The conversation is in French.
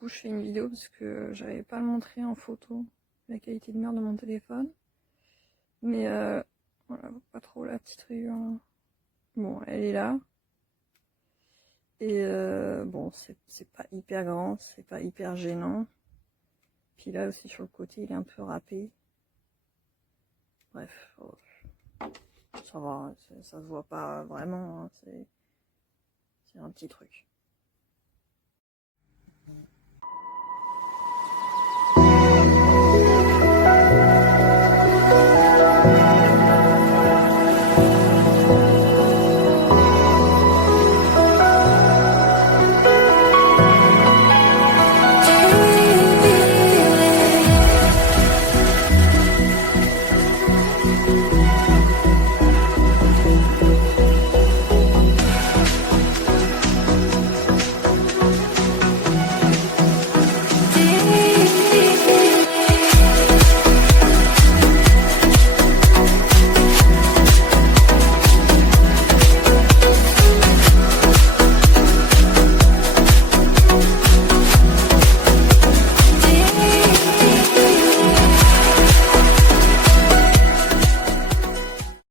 coup je fais une vidéo parce que j'arrivais pas à le montrer en photo, la qualité de merde de mon téléphone. Mais voilà, pas trop la petite rayure là. Bon, elle est là. Et bon, c'est pas hyper grand, c'est pas hyper gênant. Puis là aussi sur le côté, il est un peu râpé. Bref, ça va, ça se voit pas vraiment, hein, c'est un petit truc.